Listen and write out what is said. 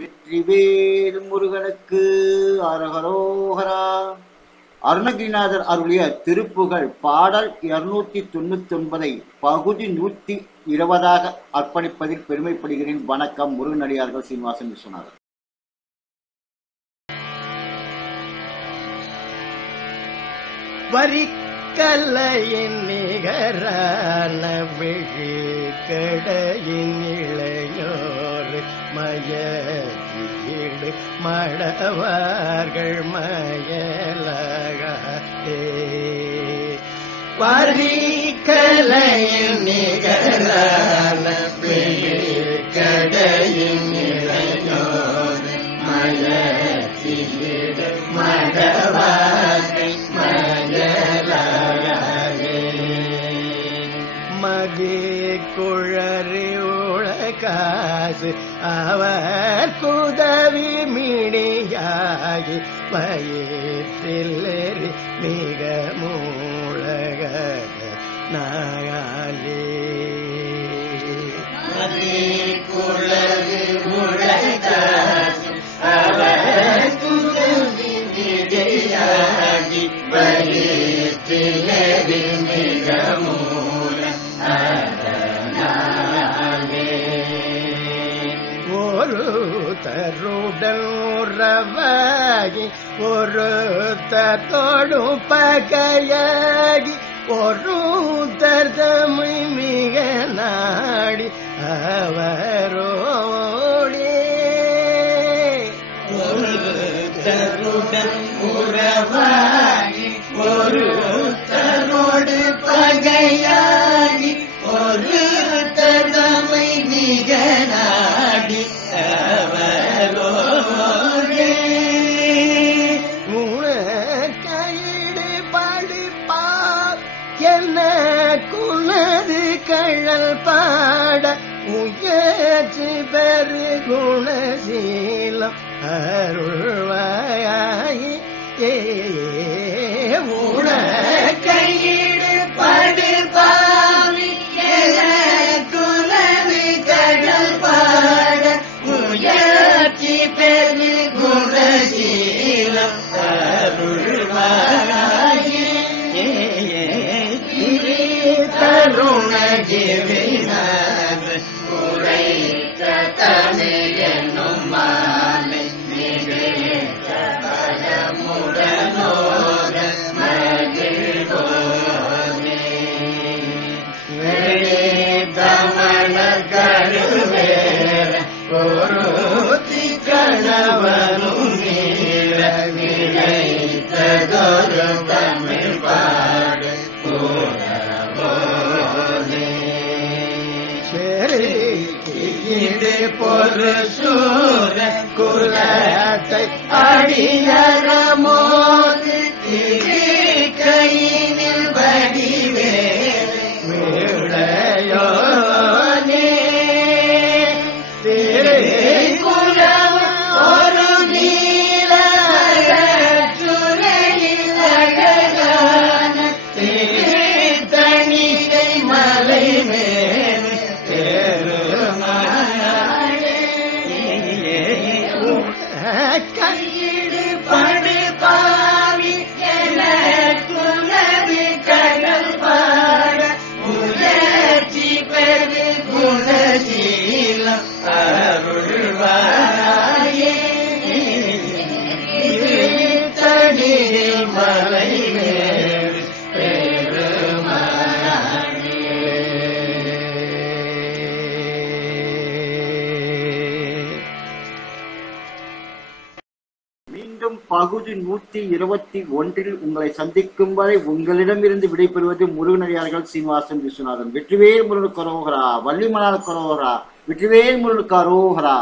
வெற்றிவேல் முருகனுக்கு அரகரோகரா. அருணகிரிநாதர் அருளிய திருப்புகழ் பாடல் இருநூத்தி தொண்ணூத்தி ஒன்பதை பகுதி நூத்தி இருபதாக அர்ப்பணிப்பதில் பெருமைப்படுகிறேன். வணக்கம் முருகனடியார்கள் சீனிவாசன் விஸ்வநாதன் வரிக்கலையின் நிகரான விழிக்கடையின் இளையோர் மய மடவார்கள் மயலகே வரிக்கலையின் நிகழ உலகாசு அவர் குதவி மிடியாகி வயிற்றில் மிக மூழக நாயாலே உறவாகி ஒரு தோடும் பகையாகி ஒரு தர்தமை மிக நாடி அவரோடே. ஒரு உறவா என்ன குணது கழல் பாட முயற்சி பெரு குணசீலம் அருள்வாயி ஏ உண கையிடு படிப்பாவி கடல் பாட முயற்சி பெரு குணசீலம் கருவேற ஒரு கணவனும் நீர நினைத்ததொரு தமிழ் பாடு இது பொரு சூர குலத்தை அடியரமோது में மீண்டும் பகுதி நூத்தி இருபத்தி ஒன்றில் உங்களை சந்திக்கும் வரை உங்களிடமிருந்து விடைபெறுவது முருகனடியார்கள் சீனிவாசன் விஸ்வநாதன். வெற்றிவேல் முருகனுக்கு அரோகரா வள்ளிமலானுக்கு அரோகரா வெற்றிவேல் முருகனுக்கு அரோகரா